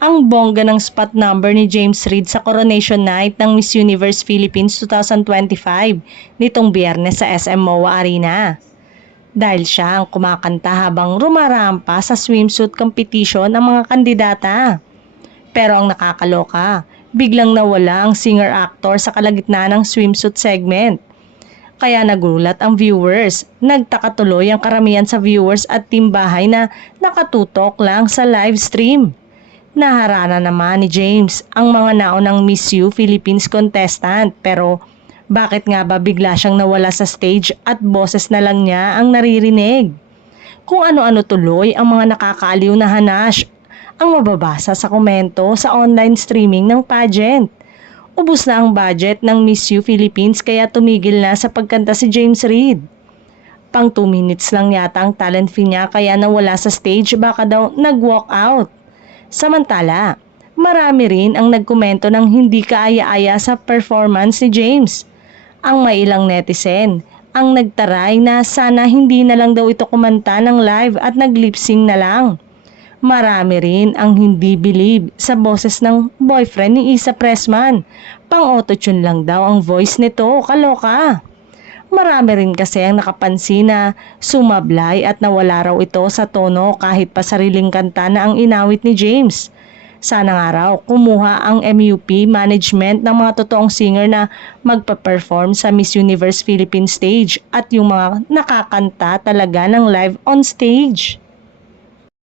Ang bongga ng spot number ni James Reid sa Coronation Night ng Miss Universe Philippines 2025 nitong Biyernes sa SM MOA Arena. Dahil siya ang kumakanta habang rumarampa sa swimsuit competition ng mga kandidata. Pero ang nakakaloka, biglang nawala ang singer-actor sa kalagitnaan ng swimsuit segment. Kaya nagulat ang viewers. Nagtaka tuloy ang karamihan sa viewers at team bahay na nakatutok lang sa live stream. Naharana naman ni James ang mga naunang Miss U Philippines contestant, pero bakit nga ba bigla siyang nawala sa stage at boses na lang niya ang naririnig? Kung ano-ano tuloy ang mga nakakaaliw na hanash ang mababasa sa komento sa online streaming ng pageant. Ubus na ang budget ng Miss U Philippines kaya tumigil na sa pagkanta si James Reid. Pang 2 minutes lang yata ang talent fee niya kaya nawala sa stage, baka daw nag-walk out. Samantala, marami rin ang nagkomento ng hindi kaaya-aya sa performance ni James. Ang may ilang netizen ang nagtaray na sana hindi na lang daw ito kumanta ng live at nag-lip-sync na lang. Marami rin ang hindi believe sa boses ng boyfriend ni Isa Pressman. Pang-autotune lang daw ang voice nito, kaloka. Marami rin kasi ang nakapansin na sumablay at nawala raw ito sa tono kahit pa sariling kanta na ang inawit ni James. Sana nga raw kumuha ang MUP management ng mga totoong singer na magpa-perform sa Miss Universe Philippines stage at yung mga nakakanta talaga ng live on stage.